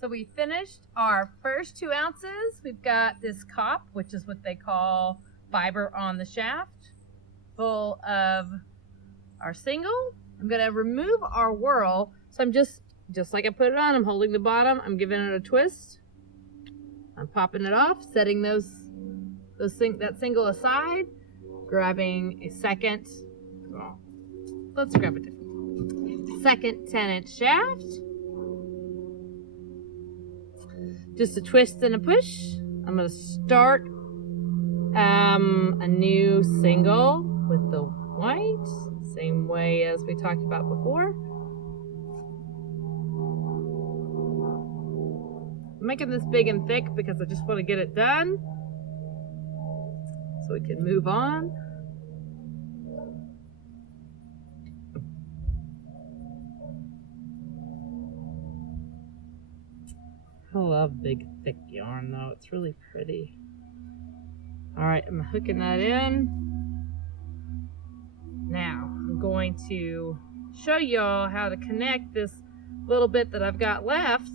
So we finished our first 2 ounces. We've got this cup, which is what they call fiber on the shaft, full of our single. I'm gonna remove our whirl. So I'm just like I put it on, I'm holding the bottom, I'm giving it a twist. I'm popping it off, setting that single aside, grabbing a second, let's grab a different, second 10-inch shaft. Just a twist and a push. I'm gonna start a new single with the white, same way as we talked about before. I'm making this big and thick because I just want to get it done so we can move on. I love big thick yarn though, it's really pretty. Alright, I'm hooking that in. Now I'm going to show y'all how to connect this little bit that I've got left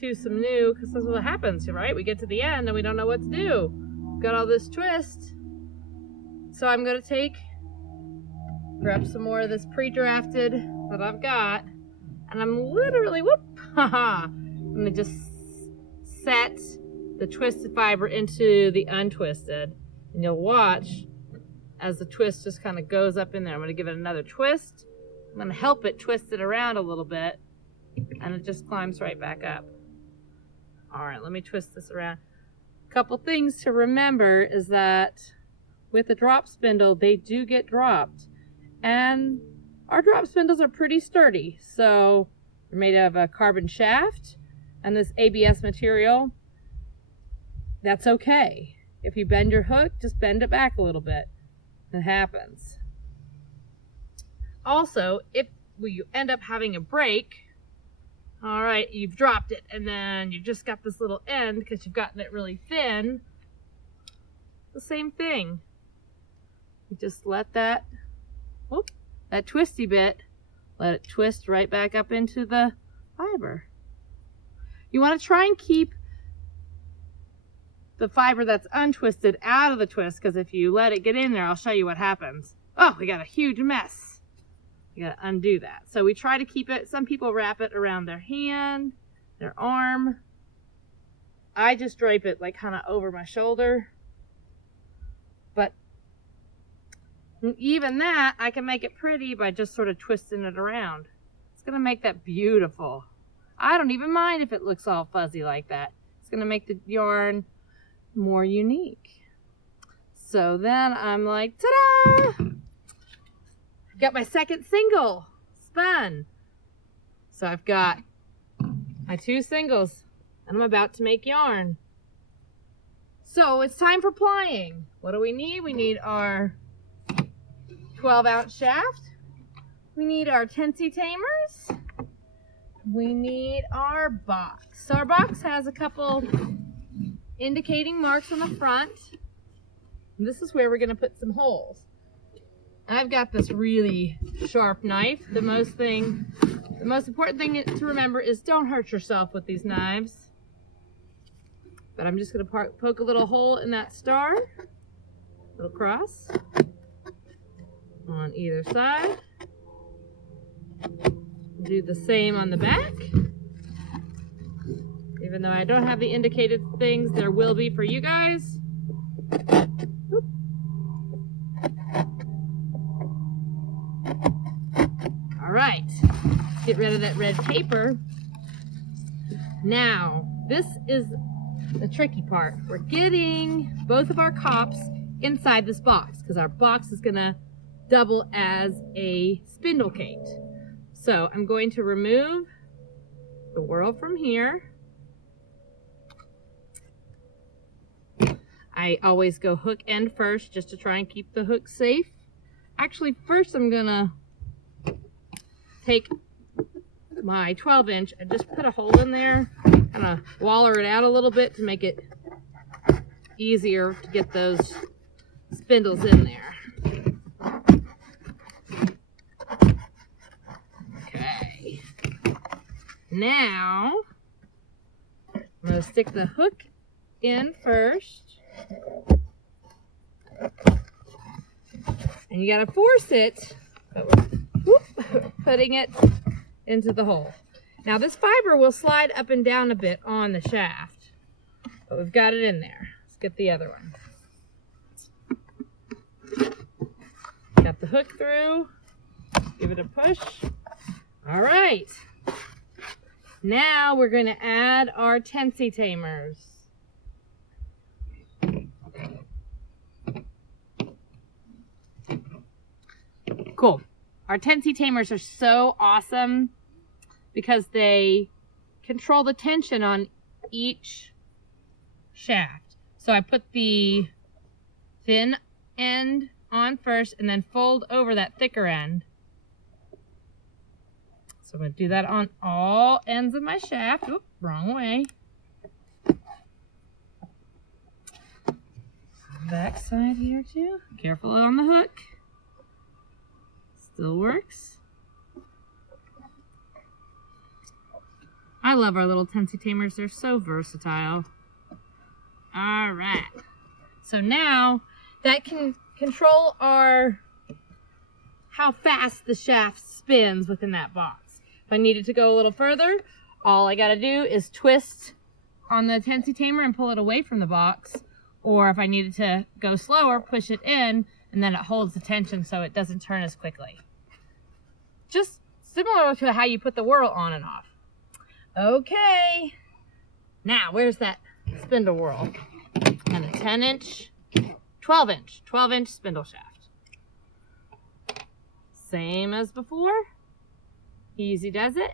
to some new, because that's what happens, right? We get to the end and we don't know what to do. We've got all this twist. So I'm going to grab some more of this pre-drafted that I've got, and I'm literally, I'm going to just set the twisted fiber into the untwisted, and you'll watch as the twist just kind of goes up in there. I'm going to give it another twist. I'm going to help it twist it around a little bit, and it just climbs right back up. All right, let me twist this around. A couple things to remember is that with the drop spindle, they do get dropped. And our drop spindles are pretty sturdy. So they're made of a carbon shaft and this ABS material. That's okay. If you bend your hook, just bend it back a little bit. It happens. Also, if you end up having a break, all right, you've dropped it and then you've just got this little end because you've gotten it really thin. The same thing. You just let that twisty bit, let it twist right back up into the fiber. You want to try and keep the fiber that's untwisted out of the twist, because if you let it get in there, I'll show you what happens. Oh, we got a huge mess. You gotta undo that. So we try to keep it, some people wrap it around their hand, their arm. I just drape it like kind of over my shoulder. But even that, I can make it pretty by just sort of twisting it around. It's gonna make that beautiful. I don't even mind if it looks all fuzzy like that. It's gonna make the yarn more unique. So then I'm like, ta-da! Got my second single spun. So I've got my 2 singles and I'm about to make yarn. So it's time for plying. What do we need? We need our 12-ounce shaft. We need our Tensy Tamers. We need our box. So our box has a couple indicating marks on the front. And this is where we're going to put some holes. I've got this really sharp knife. The most important thing to remember is don't hurt yourself with these knives. But I'm just going to poke a little hole in that star, little cross on either side. Do the same on the back. Even though I don't have the indicated things, there will be for you guys. Oop. All right, get rid of that red paper. Now, this is the tricky part. We're getting both of our cops inside this box because our box is gonna double as a spindle cake. So I'm going to remove the whirl from here. I always go hook end first just to try and keep the hook safe. Actually, first I'm gonna take my 12-inch and just put a hole in there, kind of waller it out a little bit to make it easier to get those spindles in there. Okay. Now, I'm going to stick the hook in first. And you got to force it, putting it into the hole. Now this fiber will slide up and down a bit on the shaft, but we've got it in there. Let's get the other one. Got the hook through, give it a push. All right. Now we're going to add our Tensi tamers. Cool. Our Tensi tamers are so awesome because they control the tension on each shaft. So I put the thin end on first and then fold over that thicker end. So I'm going to do that on all ends of my shaft. Oop, wrong way. Back side here too. Careful on the hook. Still works. I love our little Tensi tamers. They're so versatile. All right. So now that can control our how fast the shaft spins within that box. If I needed to go a little further, all I got to do is twist on the Tensi tamer and pull it away from the box. Or if I needed to go slower, push it in, and then it holds the tension so it doesn't turn as quickly. Just similar to how you put the whirl on and off. Okay. Now, where's that spindle whirl? And a 10-inch, 12-inch spindle shaft. Same as before. Easy does it.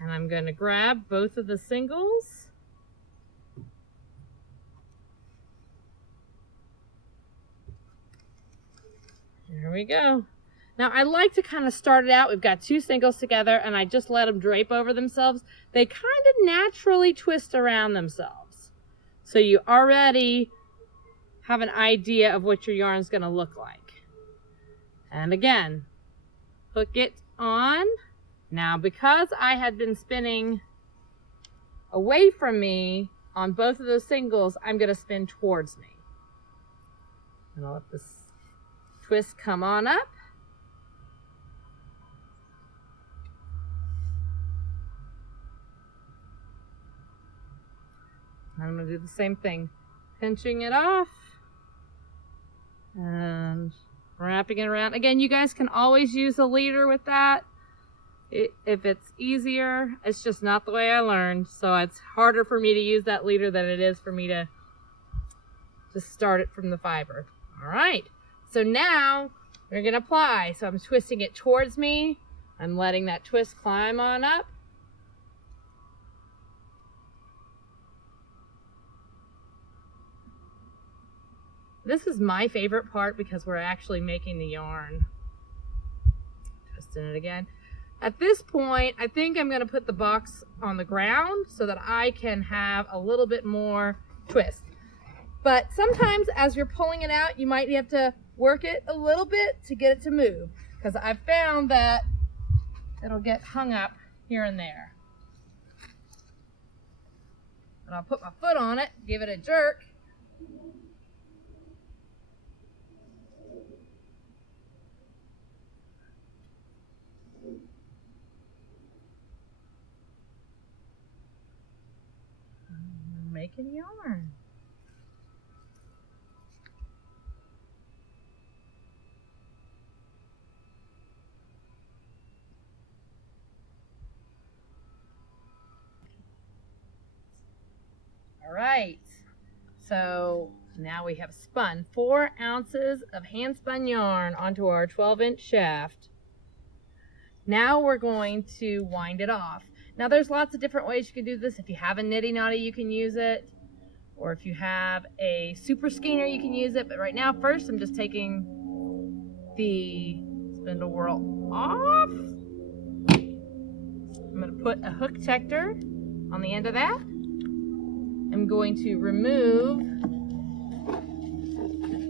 And I'm going to grab both of the singles. There we go. Now I like to kind of start it out. We've got two singles together and I just let them drape over themselves. They kind of naturally twist around themselves. So you already have an idea of what your yarn's going to look like. And again, hook it on. Now because I had been spinning away from me on both of those singles, I'm going to spin towards me. And I'll let this twist come on up. I'm going to do the same thing, pinching it off and wrapping it around. Again, you guys can always use a leader with that if it's easier. It's just not the way I learned, so it's harder for me to use that leader than it is for me to just start it from the fiber. All right, so now we're going to apply. So I'm twisting it towards me. I'm letting that twist climb on up. This is my favorite part because we're actually making the yarn. Twisting it again. At this point, I think I'm going to put the box on the ground so that I can have a little bit more twist. But sometimes as you're pulling it out, you might have to work it a little bit to get it to move. Because I've found that it'll get hung up here and there. And I'll put my foot on it, give it a jerk. Making yarn. All right, so now we have spun 4 ounces of hand spun yarn onto our 12-inch shaft. Now we're going to wind it off. Now there's lots of different ways you can do this. If you have a nitty knotty, you can use it. Or if you have a super skeiner, you can use it. But right now, first, I'm just taking the spindle whirl off. I'm going to put a hook protector on the end of that. I'm going to remove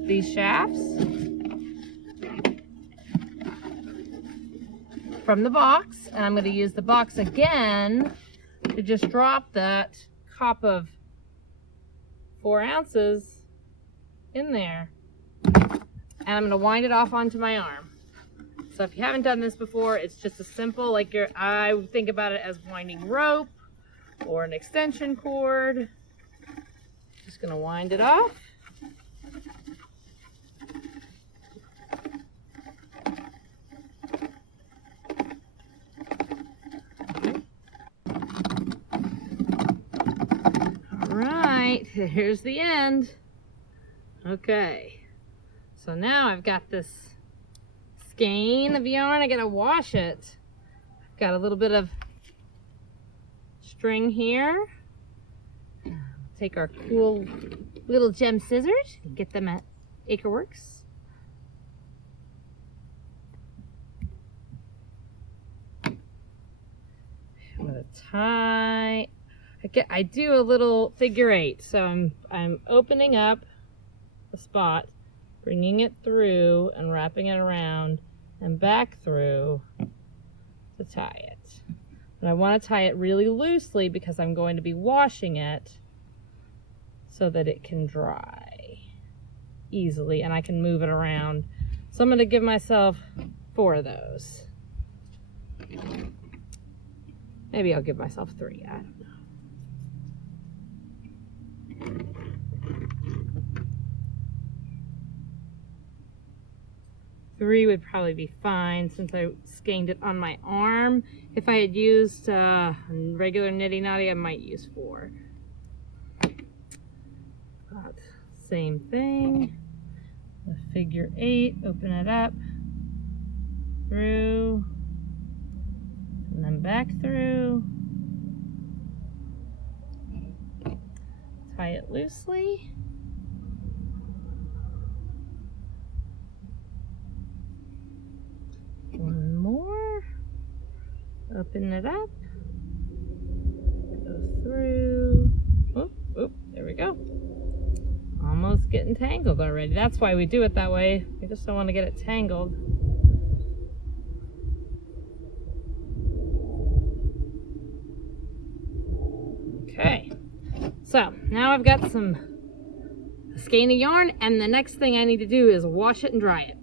these shafts. from the box, and I'm going to use the box again to just drop that cup of 4 ounces in there. And I'm going to wind it off onto my arm. So if you haven't done this before, it's just a simple, like I would think about it as winding rope or an extension cord. Just going to wind it off. All right, here's the end. Okay, so now I've got this skein of yarn. I gotta wash it. I've got a little bit of string here. Take our cool little gem scissors and get them at Akerworks. I'm gonna tie. I do a little figure 8, so I'm opening up the spot, bringing it through and wrapping it around and back through to tie it. But I want to tie it really loosely because I'm going to be washing it so that it can dry easily and I can move it around. So I'm going to give myself 4 of those. Maybe I'll give myself 3, I don't know. 3 would probably be fine since I skeined it on my arm. If I had used regular Nitty Notty, I might use 4. But same thing. The figure 8, open it up, through, and then back through. Tie it loosely. One more. Open it up. Go through. Oop, oop, there we go. Almost getting tangled already. That's why we do it that way. We just don't want to get it tangled. Okay. So now I've got some skein of yarn, and the next thing I need to do is wash it and dry it.